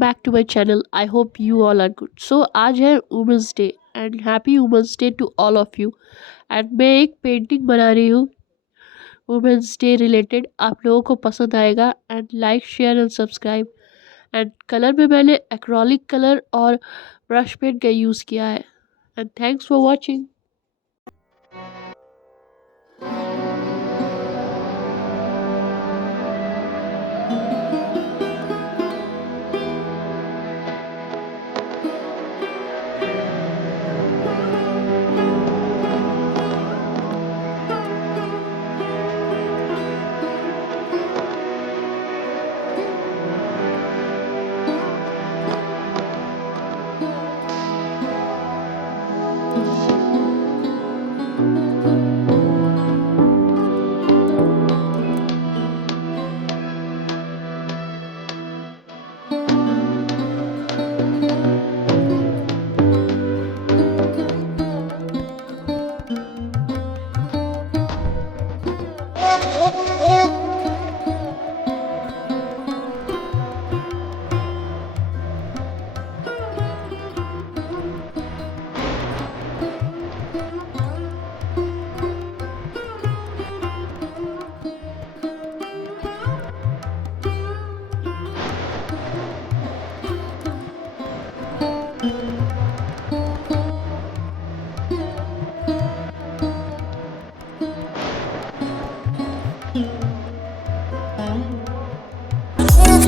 Back to my channel. I hope you all are good. सो आज है women's day and happy women's day to all of you. And मैं एक painting बना रही हूँ women's day related, आप लोगों को पसंद आएगा। And like share and subscribe. And colour में मैंने एक्रोलिक कलर और ब्रश पेन का यूज़ किया है। And thanks for watching.